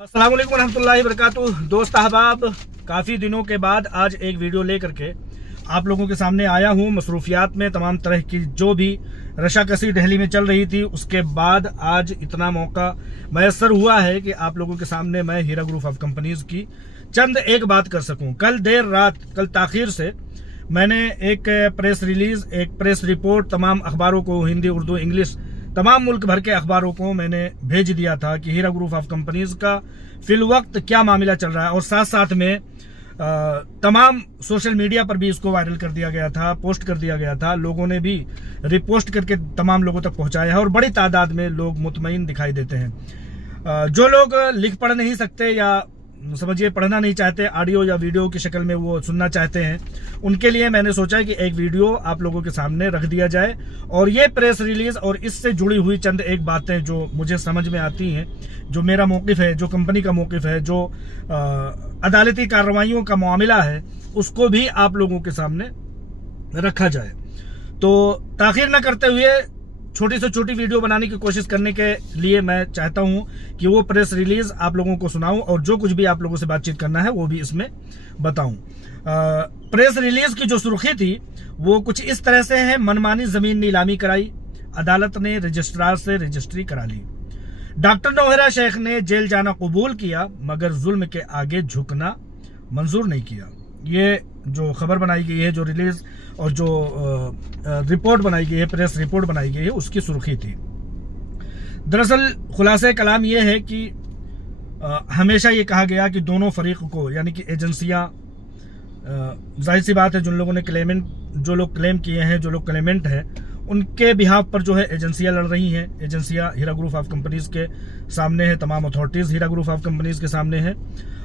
अस्सलाम वालेकुम रहमतुल्लाहि वबरकातुह। दोस्त अहबाब, काफ़ी दिनों के बाद आज एक वीडियो लेकर के आप लोगों के सामने आया हूँ। मसरूफियात में तमाम तरह की जो भी रशाकसी दिल्ली में चल रही थी, उसके बाद आज इतना मौका मैसर हुआ है कि आप लोगों के सामने मैं हीरा ग्रुप ऑफ कंपनीज की चंद एक बात कर सकूँ। कल देर रात, कल ताखीर से मैंने एक प्रेस रिलीज, एक प्रेस रिपोर्ट तमाम अखबारों को, हिंदी, उर्दू, इंग्लिश, तमाम मुल्क भर के अखबारों को मैंने भेज दिया था कि हीरा ग्रुप ऑफ कंपनीज का फिल वक्त क्या मामला चल रहा है। और साथ साथ में तमाम सोशल मीडिया पर भी इसको वायरल कर दिया गया था, पोस्ट कर दिया गया था। लोगों ने भी रिपोस्ट करके तमाम लोगों तक पहुंचाया है और बड़ी तादाद में लोग मुतमईन दिखाई देते हैं। जो लोग लिख पढ़ नहीं सकते या समझिए पढ़ना नहीं चाहते, ऑडियो या वीडियो की शक्ल में वो सुनना चाहते हैं, उनके लिए मैंने सोचा कि एक वीडियो आप लोगों के सामने रख दिया जाए। और ये प्रेस रिलीज और इससे जुड़ी हुई चंद एक बातें जो मुझे समझ में आती हैं, जो मेरा मौकिफ है, जो कंपनी का मौकिफ है, जो अदालती कार्रवाइयों का मामला है, उसको भी आप लोगों के सामने रखा जाए। तो ताखीर न करते हुए छोटी से छोटी वीडियो बनाने की कोशिश करने के लिए मैं चाहता हूं कि वो प्रेस रिलीज आप लोगों को सुनाऊं और जो कुछ भी आप लोगों से बातचीत करना है वो भी इसमें बताऊं। प्रेस रिलीज की जो सुर्खी थी वो कुछ इस तरह से है: मनमानी जमीन नीलामी कराई, अदालत ने रजिस्ट्रार से रजिस्ट्री करा ली। डॉक्टर नौहरा शेख ने जेल जाना कबूल किया मगर जुल्म के आगे झुकना मंजूर नहीं किया। ये जो खबर बनाई गई है, जो रिलीज और जो रिपोर्ट बनाई गई है, प्रेस रिपोर्ट बनाई गई है, उसकी सुर्खी थी। दरअसल खुलासे कलाम ये है कि हमेशा ये कहा गया कि दोनों फरीक को, यानी कि एजेंसियां, जाहिर सी बात है जो लोग क्लेम किए हैं, जो लोग क्लेमेंट हैं, उनके बिहाफ पर जो है एजेंसियां लड़ रही हैं। एजेंसियां हीरा ग्रुप ऑफ कंपनीज के सामने है, तमाम authorities Heera group of companies के सामने है।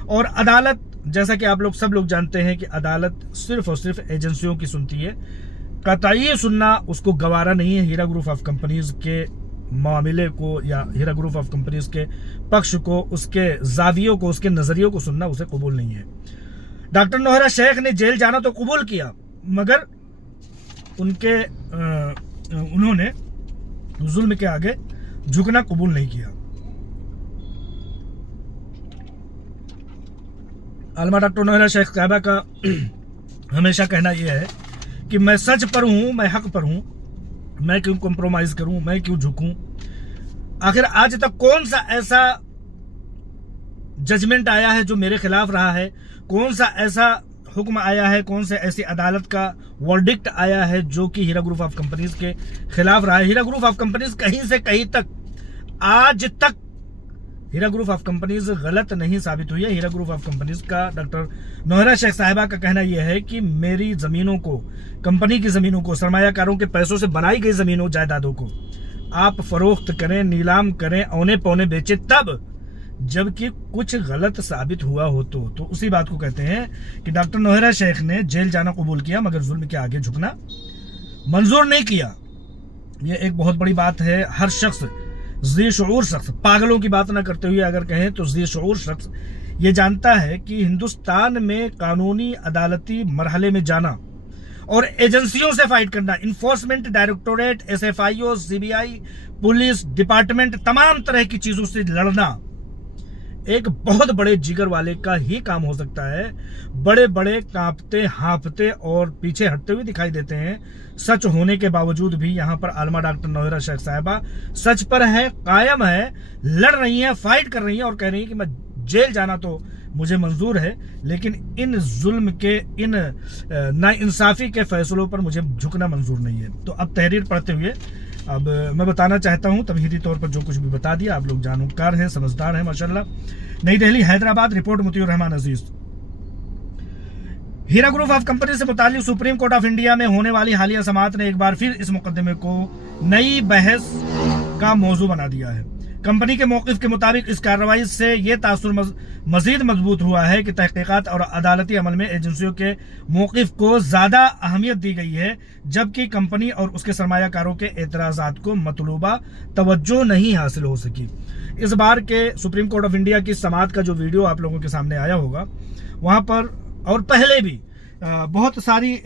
और अदालत, जैसा कि आप लोग सब लोग जानते हैं कि अदालत सिर्फ और सिर्फ एजेंसियों की सुनती है, कतई सुनना उसको गवारा नहीं है। हीरा ग्रुप ऑफ कंपनीज के मामले को या हीरा ग्रुप ऑफ कंपनीज के पक्ष को, उसके जावियों को, उसके नजरियों को सुनना उसे कबूल नहीं है। डॉक्टर नौहरा शेख ने जेल जाना तो कबूल किया मगर उन्होंने जुल्म के आगे झुकना कबूल नहीं किया। आलमा डॉक्टर नौहरा शेख साहबा का हमेशा कहना यह है कि मैं सच पर हूं, मैं हक पर हूं, मैं क्यों कॉम्प्रोमाइज करूं, मैं क्यों झुकूं। आखिर आज तक कौन सा ऐसा जजमेंट आया है जो मेरे खिलाफ रहा है? कौन सा ऐसा हुक्म आया है, कौन से ऐसी अदालत का वर्डिक्ट आया है जो कि हीरा ग्रुप ऑफ कंपनीज के खिलाफ रहा है? हीरा ग्रुप ऑफ कंपनीज कहीं से कहीं तक, आज तक हीरा ग्रुप ऑफ कंपनीज गलत नहीं साबित हुई है। हीरा ग्रुप ऑफ कंपनीज का, डॉक्टर नौहरा शेख साहिबा का कहना यह है कि मेरी जमीनों को, कंपनी की जमीनों को, सरमायाकारों के पैसों से बनाई गई जमीनों, जायदादों को आप फरोख्त करें, नीलाम करें, औने पौने बेचे, तब जबकि कुछ गलत साबित हुआ हो तो उसी बात को कहते हैं कि डॉक्टर नौहरा शेख ने जेल जाना कबूल किया मगर जुल्म के आगे झुकना मंजूर नहीं किया। यह एक बहुत बड़ी बात है। हर शख्स, ज़ी शऊर शख्स, पागलों की बात ना करते हुए अगर कहें तो ज़ी शऊर शख्स ये जानता है कि हिंदुस्तान में कानूनी अदालती मरहले में जाना और एजेंसियों से फाइट करना, enforcement directorate, SFIO, CBI, police department, तमाम तरह की चीजों से लड़ना एक बहुत बड़े जिगर वाले का ही काम हो सकता है। बड़े बड़े कांपते, हांफते और पीछे हटते हुए दिखाई देते हैं। सच होने के बावजूद भी यहाँ पर आलमा डॉक्टर नौहरा शेख साहिबा सच पर है, कायम है, लड़ रही है, फाइट कर रही है और कह रही है कि मैं जेल जाना तो मुझे मंजूर है, लेकिन इन जुल्म के, इन नाइंसाफी के फैसलों पर मुझे झुकना मंजूर नहीं है। तो अब तहरीर पढ़ते हुए अब मैं बताना चाहता हूं, तमहीदी तौर पर जो कुछ भी बता दिया, आप लोग जानकार हैं, समझदार हैं माशाल्लाह। New Delhi, Hyderabad, report Mutiur Rahman Aziz. Heera group of company से मुताल्लिक सुप्रीम कोर्ट ऑफ इंडिया में होने वाली हालिया समाअत ने एक बार फिर इस मुकदमे को नई बहस का मौजू बना दिया है। कंपनी के मौकिफ के मुताबिक इस कार्रवाई से यह तासुर मजीद मजबूत हुआ है कि तहकीकात और अदालती अमल में एजेंसियों के मौकिफ को ज्यादा अहमियत दी गई है, जबकि कंपनी और उसके सरमायाकारों के एतराजात को मतलूबा तवज्जो नहीं हासिल हो सकी। इस बार के सुप्रीम कोर्ट ऑफ इंडिया की समाअत का जो वीडियो आप लोगों के सामने आया होगा, वहां पर और पहले भी बहुत सारी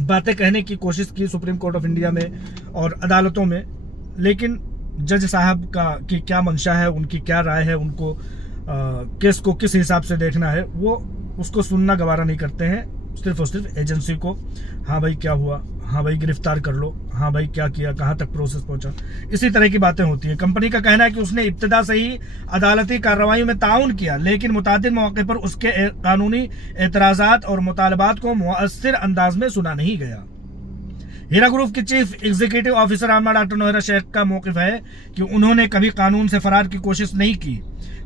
बातें कहने की कोशिश की सुप्रीम कोर्ट ऑफ इंडिया में और अदालतों में, लेकिन जज साहब की क्या मंशा है, उनकी क्या राय है, उनको केस को किस हिसाब से देखना है वो उसको सुनना गवारा नहीं करते हैं। सिर्फ और सिर्फ एजेंसी को, हाँ भाई क्या हुआ, हाँ भाई गिरफ्तार कर लो, हाँ भाई क्या किया, कहाँ तक प्रोसेस पहुंचा, इसी तरह की बातें होती हैं। कंपनी का कहना है कि उसने इब्तिदा से ही अदालती कार्रवाई में ताउन किया, लेकिन मुतादिद मौके पर उसके कानूनी एतराजात और मुतालबात को मुअस्सिर अंदाज में सुना नहीं गया। हीरा ग्रुप के चीफ एग्जीक्यूटिव ऑफिसर आमा डॉक्टर नोहरा शेख का मौक़िफ़ है कि उन्होंने कभी कानून से फरार की कोशिश नहीं की,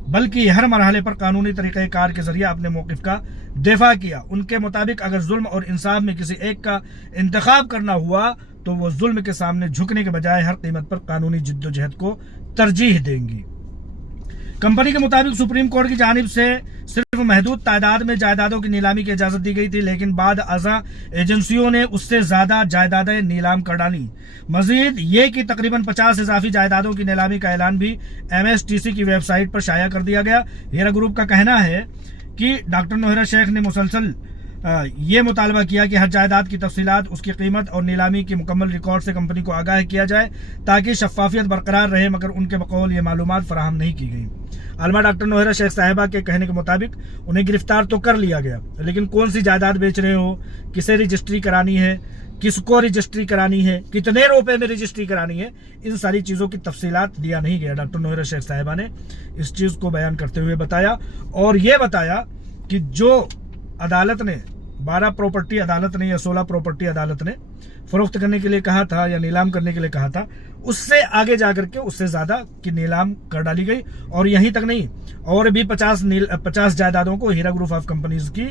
बल्कि हर मरहले पर कानूनी तरीक़ेकार के जरिए अपने मौक़िफ़ का दिफा किया। उनके मुताबिक अगर जुल्म और इंसाफ में किसी एक का इंतखाब करना हुआ तो वो जुल्म के सामने झुकने के बजाय हर कीमत पर कानूनी जिद्दोजहद को तरजीह देंगी। कंपनी के मुताबिक सुप्रीम कोर्ट की जानिब से सिर्फ महदूद तादाद में जायदादों की नीलामी की इजाजत दी गई थी, लेकिन बाद अज़ा एजेंसियों ने उससे ज्यादा जायदादें नीलाम कर डाली। मजीद ये कि तकरीबन 50 इजाफी जायदादों की नीलामी का ऐलान भी MSTC की वेबसाइट पर शाया कर दिया गया। हीरा ग्रुप का कहना है कि डॉक्टर नोहरा शेख ने मुसलसल ये मुतालबा किया कि हर जायदाद की तफसीलात, उसकी कीमत और नीलामी के मुकम्मल रिकॉर्ड से कंपनी को आगाह किया जाए ताकि शफाफियत बरकरार रहे, मगर उनके बकौल ये मालूमात फराहम नहीं की गई। अलमा डॉक्टर नोहरा शेख साहिबा के कहने के मुताबिक उन्हें गिरफ्तार तो कर लिया गया, लेकिन कौन सी जायदाद बेच रहे हो, किसे रजिस्ट्री करानी है, किसको रजिस्ट्री करानी है, कितने रुपए में रजिस्ट्री करानी है, इन सारी चीज़ों की तफसीलात दिया नहीं गया। डॉक्टर नोहरा शेख साहिबा ने इस चीज़ को बयान करते हुए बताया और ये बताया कि जो अदालत ने 12 प्रॉपर्टी अदालत ने या 16 प्रॉपर्टी अदालत ने फरोख्त करने के लिए कहा था या नीलाम करने के लिए कहा था, उससे आगे जाकर के उससे ज्यादा की नीलाम कर डाली गई। और यहीं तक नहीं, और भी 50 जायदादों को, हीरा ग्रुप ऑफ कंपनीज की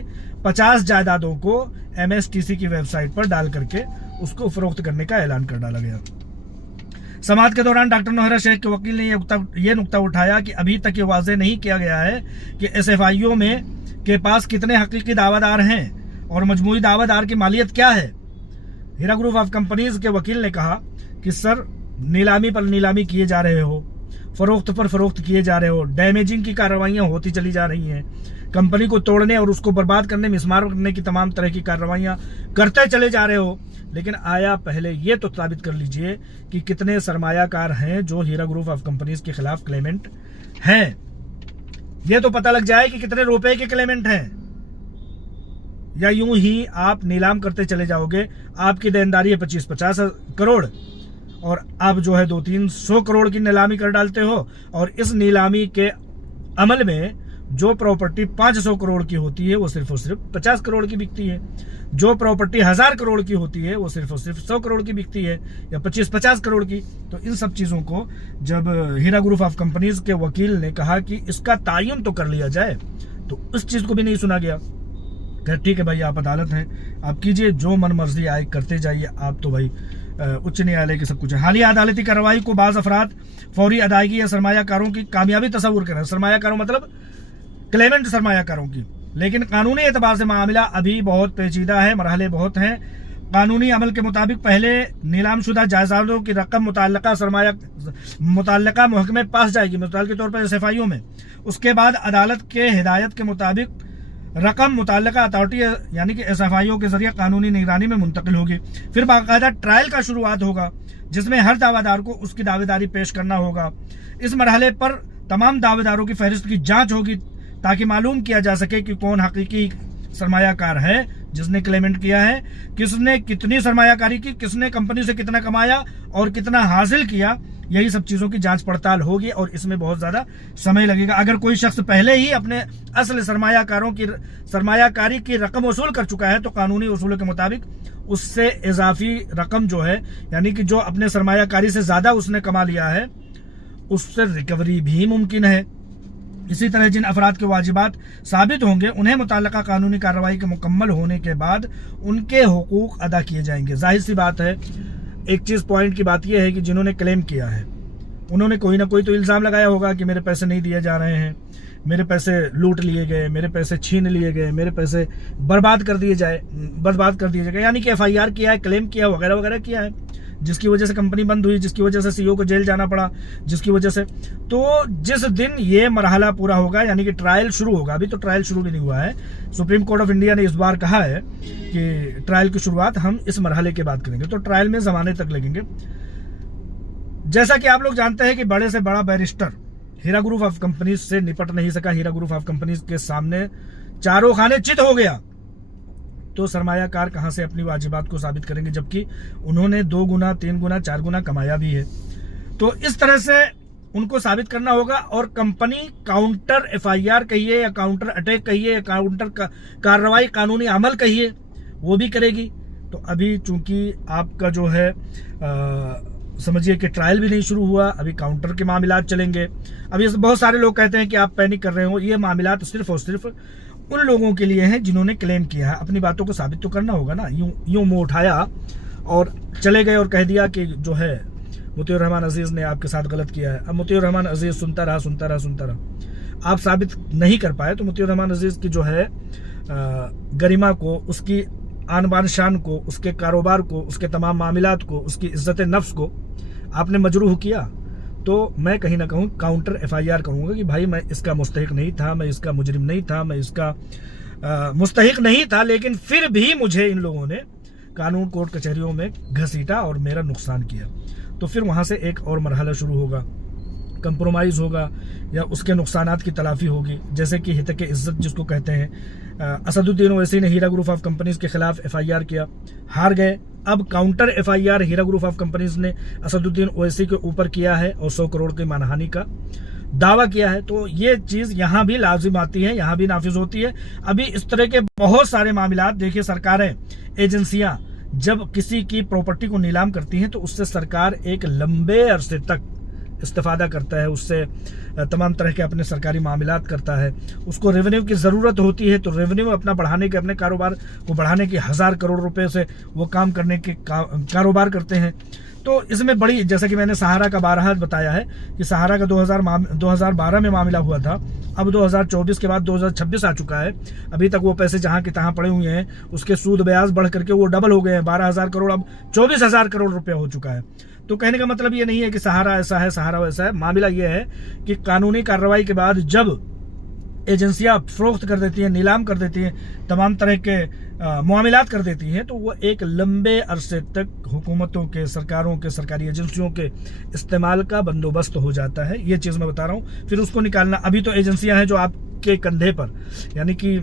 50 जायदादों को MSTC की वेबसाइट पर डाल करके उसको फरोख्त करने का ऐलान कर डाला गया। समाअत के दौरान डॉक्टर नोहरा शेख के वकील ने यह नुक्ता उठाया कि अभी तक ये वाज़ेह नहीं किया गया है कि SFIO में के पास कितने हकीकी दावादार हैं और मजमूई दावादार की मालियत क्या है। हीरा ग्रुप ऑफ कंपनीज के वकील ने कहा कि सर, नीलामी पर नीलामी किए जा रहे हो, फरोख्त पर फरोख्त किए जा रहे हो, डैमेजिंग की कार्रवाइयां होती चली जा रही हैं, कंपनी को तोड़ने और उसको बर्बाद करने, मिसमार करने की तमाम तरह की कार्रवाइयां करते चले जा रहे हो, लेकिन आया पहले ये तो साबित कर लीजिए कि कितने सरमायाकार हैं जो हीरा ग्रुप ऑफ कंपनीज के खिलाफ क्लेमेंट हैं। ये तो पता लग जाए कि कितने रुपए के क्लेमेंट हैं, या यूं ही आप नीलाम करते चले जाओगे। आपकी देनदारी है 25-50 करोड़ और आप जो है 200-300 करोड़ की नीलामी कर डालते हो, और इस नीलामी के अमल में जो प्रॉपर्टी 500 करोड़ की होती है वो सिर्फ और सिर्फ 50 करोड़ की बिकती है, जो प्रॉपर्टी 1000 करोड़ की होती है वो सिर्फ और सिर्फ 100 करोड़ की बिकती है या 25-50 करोड़ की। तो इन सब चीजों को जब हीरा ग्रुप ऑफ कंपनीज के वकील ने कहा कि इसका तायन तो कर लिया जाए, तो उस चीज को भी नहीं सुना गया। ठीक है भाई, आप अदालत हैं, आप कीजिए जो मन मर्जी आए करते जाइए, आप तो भाई उच्च न्यायालय के सब कुछ है। हालिया अदालती कार्रवाई को बाज़ अफराद फौरी अदायगी या सरमायाकारों की कामयाबी तस्वुर करें। सरमायाकारों मतलब क्लेमेंट सरमायाकारों की, लेकिन कानूनी एतबार से मामला अभी बहुत पेचीदा है, मरहले बहुत हैं। कानूनी अमल के मुताबिक पहले नीलामशुदा जायदादों की रकम मुतल्लिका महकमे पास जाएगी, मिसाल के तौर पर SFIO में। उसके बाद अदालत के हिदायत के मुताबिक रकम मुतल्लिका अथॉरिटी यानी कि SFIO के जरिए कानूनी निगरानी में मुंतकिल होगी। फिर बाकायदा ट्रायल का शुरुआत होगा जिसमें हर दावेदार को उसकी दावेदारी पेश करना होगा। इस मरहले पर तमाम दावेदारों की फहरिस्त की जांच होगी ताकि मालूम किया जा सके कि कौन हकीकी सरमायाकार है जिसने क्लेमेंट किया है, किसने कितनी सरमायाकारी की, किसने कंपनी से कितना कमाया और कितना हासिल किया। यही सब चीजों की जांच पड़ताल होगी और इसमें बहुत ज्यादा समय लगेगा। अगर कोई शख्स पहले ही अपने असल सरमायाकारी की रकम वसूल कर चुका है तो कानूनी उसूलों के मुताबिक उससे इजाफी रकम जो है, यानी कि जो अपने सरमायाकारी से ज्यादा उसने कमा लिया है, उससे रिकवरी भी मुमकिन है। इसी तरह जिन अफराद के वाजिबात साबित होंगे उन्हें मुतल्लिका कानूनी कार्रवाई के मुकम्मल होने के बाद उनके हुकूक अदा किए जाएंगे। जाहिर सी बात है, एक चीज पॉइंट की बात यह है कि जिन्होंने क्लेम किया है उन्होंने कोई ना कोई तो इल्जाम लगाया होगा कि मेरे पैसे नहीं दिए जा रहे हैं, मेरे पैसे लूट लिए गए, मेरे पैसे छीन लिए गए, मेरे पैसे बर्बाद कर दिए गए, यानी कि FIR किया है, क्लेम किया, वगैरह वगैरह किया है, जिसकी वजह से कंपनी बंद हुई, जिसकी वजह से CEO को जेल जाना पड़ा, जिसकी वजह से। तो जिस दिन ये मरहला पूरा होगा यानी कि ट्रायल शुरू होगा, अभी तो ट्रायल शुरू भी नहीं हुआ है, सुप्रीम कोर्ट ऑफ इंडिया ने इस बार कहा है कि ट्रायल की शुरुआत हम इस मरहले के बाद करेंगे, तो ट्रायल में जमाने तक लगेंगे। जैसा कि आप लोग जानते हैं कि बड़े से बड़ा barrister Heera group of companies से निपट नहीं सका, हीरा ग्रुप ऑफ कंपनीज के सामने चारों खाने चित हो गया, तो सरमायाकार कहां से अपनी वाजिबात को साबित करेंगे, जबकि उन्होंने 2 गुना 3 गुना 4 गुना कमाया भी है। तो इस तरह से उनको साबित करना होगा। और कंपनी काउंटर FIR कहिए या काउंटर अटैक कहिए या काउंटर कार्रवाई कानूनी अमल कहिए, वो भी करेगी। तो अभी चूंकि आपका जो है समझिए कि ट्रायल भी नहीं शुरू हुआ, अभी काउंटर के मामलात चलेंगे। अभी बहुत सारे लोग कहते हैं कि आप पैनिक कर रहे हो, ये मामलात सिर्फ और सिर्फ उन लोगों के लिए हैं जिन्होंने क्लेम किया है। अपनी बातों को साबित तो करना होगा ना। यूं मुंह उठाया और चले गए और कह दिया कि जो है मुतीउर रहमान अजीज ने आपके साथ गलत किया है। अब मुतीउर रहमान अजीज सुनता रहा, आप साबित नहीं कर पाए, तो मुतीउर रहमान अजीज की जो है गरिमा को, उसकी आन बान शान को, उसके कारोबार को, उसके तमाम मामलात को, उसकी इज्जत नफ्स को आपने मजरूह किया, तो मैं कहीं ना कहूँ काउंटर FIR कहूँगा कि भाई मैं इसका मुस्तहिक नहीं था, मैं इसका मुजरिम नहीं था, मैं इसका मुस्तहिक नहीं था, लेकिन फिर भी मुझे इन लोगों ने कानून कोर्ट कचहरियों में घसीटा और मेरा नुकसान किया। तो फिर वहाँ से एक और मरहला शुरू होगा, कंप्रोमाइज़ होगा या उसके नुकसानात की तलाफी होगी। जैसे कि हितक इज्जत जिसको कहते हैं, असदुद्दीन ओवैसी ने हीरा ग्रुप ऑफ कंपनीज के खिलाफ FIR किया, हार गए। अब counter FIR Heera group of companies ने असदुद्दीन ओवैसी के ऊपर किया है और 100 करोड़ की मानहानि का दावा किया है। तो ये चीज यहाँ भी लाजिम आती है, यहाँ भी नाफिज होती है। अभी इस तरह के बहुत सारे मामलात, देखिए सरकारें, एजेंसियां जब किसी की प्रॉपर्टी को नीलाम करती हैं तो उससे सरकार एक लंबे अरसे तक इस्तेफादा करता है, उससे तमाम तरह के अपने सरकारी मामलात करता है। उसको रेवेन्यू की ज़रूरत होती है, तो रेवेन्यू अपना बढ़ाने के, अपने कारोबार को बढ़ाने के 1000 करोड़ रुपए से वो काम करने के कारोबार करते हैं। तो इसमें बड़ी, जैसा कि मैंने सहारा का 12 बताया है कि सहारा का 2012 में मामला हुआ था, अब 2024 के बाद 2026 आ चुका है, अभी तक वो पैसे जहां के तहां पड़े हुए हैं, उसके सूद ब्याज बढ़ करके वो डबल हो गए हैं, 12,000 करोड़ अब 24,000 करोड़ रुपया हो चुका है। तो कहने का मतलब ये नहीं है कि सहारा ऐसा है, सहारा वैसा है। मामला ये है कि कानूनी कार्रवाई के बाद जब एजेंसियां फरोख्त कर देती हैं, नीलाम कर देती हैं, तमाम तरह के मामलात कर देती हैं, तो वो एक लंबे अरसे तक हुकूमतों के, सरकारों के, सरकारी एजेंसियों के इस्तेमाल का बंदोबस्त हो जाता है। ये चीज़ मैं बता रहा हूँ। फिर उसको निकालना, अभी तो एजेंसियां हैं जो आपके कंधे पर, यानी कि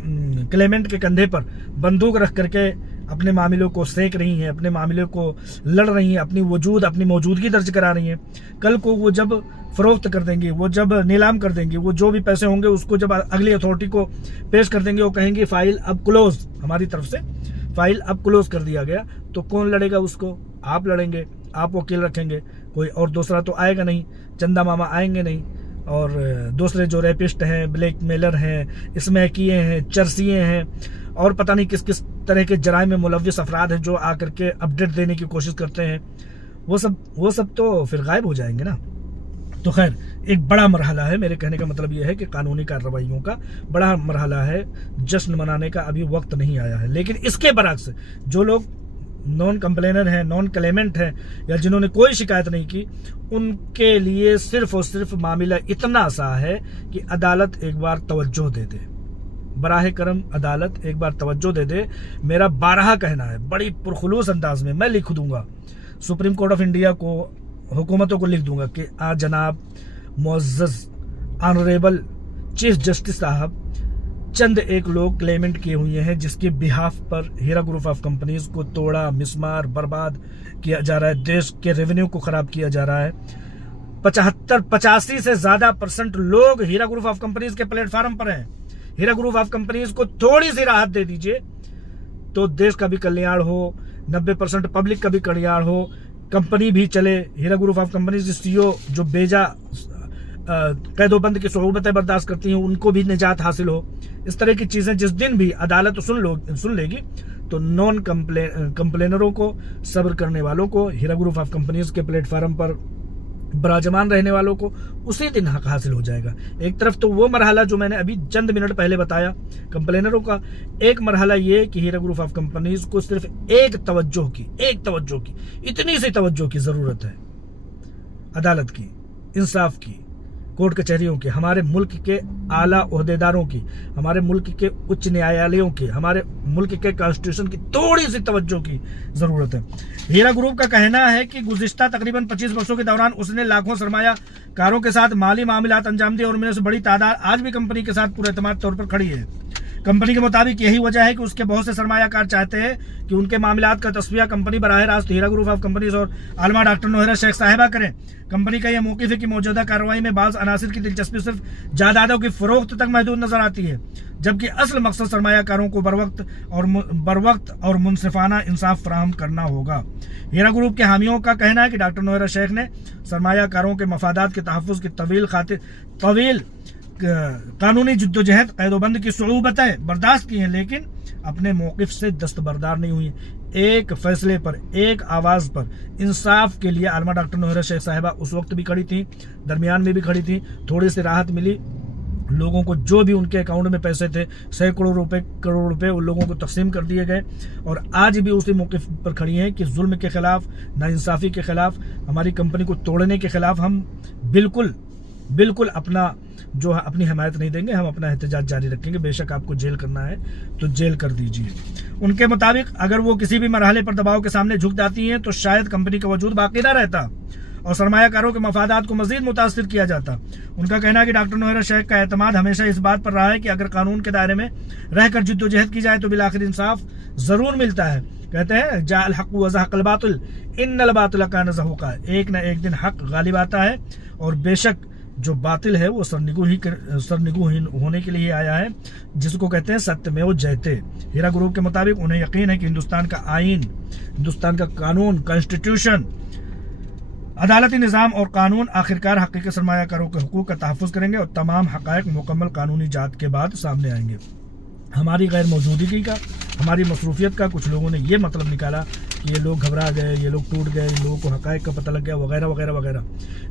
क्लेमेंट के कंधे पर बंदूक रख करके अपने मामलों को सेक रही हैं, अपने मामलों को लड़ रही हैं, अपनी मौजूदगी दर्ज करा रही हैं। कल को वो जब फरोख्त कर देंगी, वो जब नीलाम कर देंगी, वो जो भी पैसे होंगे उसको जब अगली अथॉरिटी को पेश कर देंगे, वो कहेंगे फाइल अब क्लोज, हमारी तरफ से फाइल अब क्लोज कर दिया गया। तो कौन लड़ेगा उसको? आप लड़ेंगे, आप वकील रखेंगे, कोई और दूसरा तो आएगा नहीं, चंदा मामा आएंगे नहीं, और दूसरे जो रेपिस्ट हैं, ब्लैकमेलर हैं, स्मैकिए हैं, चरसिए हैं और पता नहीं किस किस तरह के जराइम में मुलव्विस अफराद हैं जो आकर के अपडेट देने की कोशिश करते हैं, वो सब तो फिर गायब हो जाएंगे ना। तो खैर, एक बड़ा मरहला है। मेरे कहने का मतलब यह है कि कानूनी कार्रवाइयों का बड़ा मरहला है, जश्न मनाने का अभी वक्त नहीं आया है। लेकिन इसके बरक्स जो लोग नॉन कंप्लेनर हैं, नॉन क्लेमेंट हैं, या जिन्होंने कोई शिकायत नहीं की, उनके लिए सिर्फ और सिर्फ मामला इतना सा है कि अदालत एक बार तवज्जो दे दे, बराह करम अदालत एक बार तवज्जो दे दे। मेरा 12 कहना है, बड़ी पुरखुलूस अंदाज में मैं लिख दूंगा, सुप्रीम कोर्ट ऑफ इंडिया को, हुकूमतों को लिख दूंगा कि आज जनाब मुअज़्ज़ज़ ऑनरेबल चीफ जस्टिस साहब, चंद एक लोग क्लेमेंट किए हुए हैं जिसके बिहाफ पर हीरा ग्रुप ऑफ कंपनीज को तोड़ा, मिसमार, बर्बाद किया जा रहा है, देश के रेवेन्यू को खराब किया जा रहा है। 85 से ज्यादा % लोग हीरा ग्रुप ऑफ कंपनीज के प्लेटफार्म पर हैं। हीरा ग्रुप ऑफ कंपनीज को थोड़ी सी राहत दे दीजिए तो देश का भी कल्याण हो, 90% पब्लिक का भी कल्याण हो, कंपनी भी चले। हीरा ग्रुप ऑफ कंपनीज CEO जो बेजा कैदोबंद की सोहबतें बर्दाश्त करती हैं, उनको भी निजात हासिल हो। इस तरह की चीजें जिस दिन भी अदालत सुन लेगी तो नॉन कंप्लेनरों को, सब्र करने वालों को, हीरा ग्रुप ऑफ कंपनीज के प्लेटफार्म पर बराजमान रहने वालों को उसी दिन हक हासिल हो जाएगा। एक तरफ तो वो मरहला जो मैंने अभी चंद मिनट पहले बताया कंप्लेनरों का, एक मरहला ये कि हीरा ग्रुप ऑफ कंपनीज को सिर्फ एक तवज्जो की, इतनी सी तवज्जो की जरूरत है, अदालत की, इंसाफ की, कोर्ट कचहरियों की, हमारे मुल्क के आला ओहदेदारों की, हमारे मुल्क के उच्च न्यायालयों की, हमारे मुल्क के कॉन्स्टिट्यूशन की थोड़ी सी तवज्जो की जरूरत है। हीरा ग्रुप का कहना है कि गुज़िश्ता तकरीबन 25 वर्षों के दौरान उसने लाखों सरमायाकारों के साथ माली मामलात अंजाम दिए और उनमें से बड़ी तादाद आज भी कंपनी के साथ पूरे एतमाद तौर पर खड़ी है। कंपनी के मुताबिक यही वजह है कि उसके बहुत से सरमायाकार चाहते हैं कि उनके मामलात का तस्वीर कंपनी बराह रास्त हीरा ग्रुप ऑफ कंपनीज और आलमा डॉक्टर नोहरा शेख साहिबा करें। कंपनी का यह मौक़िफ़ है कि मौजूदा कार्रवाई में बाज़ अनासिर की दिलचस्पी सिर्फ जायदादों की फरोख्त तक महदूद नजर आती है, जबकि असल मकसद सरमायाकारों को बरवक्त और मुनसिफाना इंसाफ फराहम करना होगा। हीरा ग्रुप के हामियों का कहना है कि डॉक्टर नोहरा शेख ने सरमायाकारों के मफादात के तहफ़्फ़ुज़ की तवील कानूनी जिद्दोजहद कैदोबंद की सुऊबतें बर्दाश्त की हैं, लेकिन अपने मौक़िफ़ से दस्तबरदार नहीं हुई। एक फैसले पर, एक आवाज़ पर इंसाफ के लिए आलमा डॉक्टर नोहरा शेख साहिबा उस वक्त भी खड़ी थी, दरमियान में भी खड़ी थी। थोड़ी सी राहत मिली लोगों को, जो भी उनके अकाउंट में पैसे थे सैकड़ों करोड़ रुपए उन लोगों को तकसीम कर दिए गए, और आज भी उसी मौक़िफ़ पर खड़ी हैं कि जुल्म के खिलाफ, नाइंसाफ़ी के खिलाफ, हमारी कंपनी को तोड़ने के खिलाफ हम बिल्कुल अपनी हिमायत नहीं देंगे। हम अपना एहतजाज जारी रखेंगे। बेशक आपको जेल करना है तो जेल कर दीजिए। उनके मुताबिक अगर वो किसी भी मरहले पर दबाव के सामने झुक जाती हैं तो शायद कंपनी का वजूद बाकी ना रहता और सरमायाकारों के मफादात को मजीद मुतासिर किया जाता। उनका कहना है कि डॉक्टर नोहरा शेख का एतमाद हमेशा इस बात पर रहा है कि अगर कानून के दायरे में रहकर जिद्दोजहद की जाए तो बिलाखिर इंसाफ जरूर मिलता है। कहते हैं जाअल हक़ व ज़हक़ल बातिल इन्नल बातिल कान ज़हूक़ा, एक न एक दिन हक गालिब आता है और बेशक जो बातिल है वो सरनिगू होने के लिए आया है, जिसको कहते हैं सत्यमेव जयते। हीरा ग्रुप के मुताबिक उन्हें यकीन है कि हिंदुस्तान का आईन, हिंदुस्तान का कानून, कॉन्स्टिट्यूशन, अदालती निज़ाम और कानून आखिरकार हकीकी सरमायाकारों के हुकूक का तहफ़्फ़ुज़ करेंगे और तमाम हक़ाइक़ मुकम्मल कानूनी जांच के बाद सामने आएंगे। हमारी गैर मौजूदगी का, हमारी मसरूफियत का कुछ लोगों ने ये मतलब निकाला कि ये लोग घबरा गए, ये लोग टूट गए, इन लोगों को हक़ाइक़ का पता लग गया, वगैरह वगैरह वगैरह।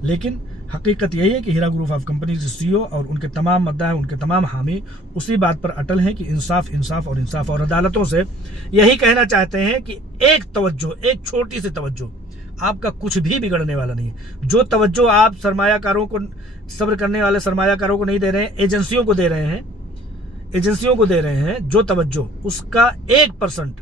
लेकिन हकीकत यही है कि हीरा ग्रुप ऑफ कंपनीज CEO और उनके तमाम मद्दाए, उनके तमाम हामी उसी बात पर अटल हैं कि इंसाफ और अदालतों से यही कहना चाहते हैं कि एक तवज्जो, एक छोटी सी तवज्जो, आपका कुछ भी बिगड़ने वाला नहीं है। जो तवज्जो आप सरमायाकारों को, सब्र करने वाले सरमायाकारों को नहीं दे रहे हैं, एजेंसियों को दे रहे हैं जो तवज्जो, उसका 1%,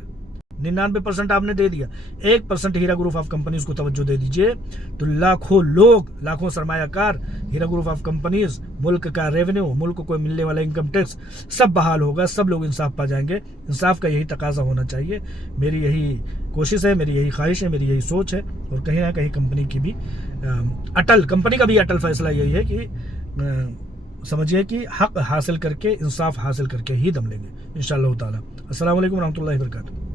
99% आपने दे दिया, 1% हीरा ग्रुप ऑफ कंपनीज को तवज्जो दे दीजिए तो लाखों लोग, लाखों सरमायाकार, हीरा ग्रुप ऑफ कंपनीज, मुल्क का रेवेन्यू, मुल्क को मिलने वाला इनकम टैक्स सब बहाल होगा, सब लोग इंसाफ पा जाएंगे। इंसाफ का यही तकाजा होना चाहिए। मेरी यही कोशिश है, मेरी यही ख्वाहिश है, मेरी यही सोच है। और कहीं ना कहीं कंपनी का भी अटल फैसला यही है कि समझिए कि हक हासिल करके, इंसाफ हासिल करके ही दम लेंगे इंशाअल्लाह ताला। अस्सलाम वालेकुम रहमतुल्लाहि व बरकातुहू।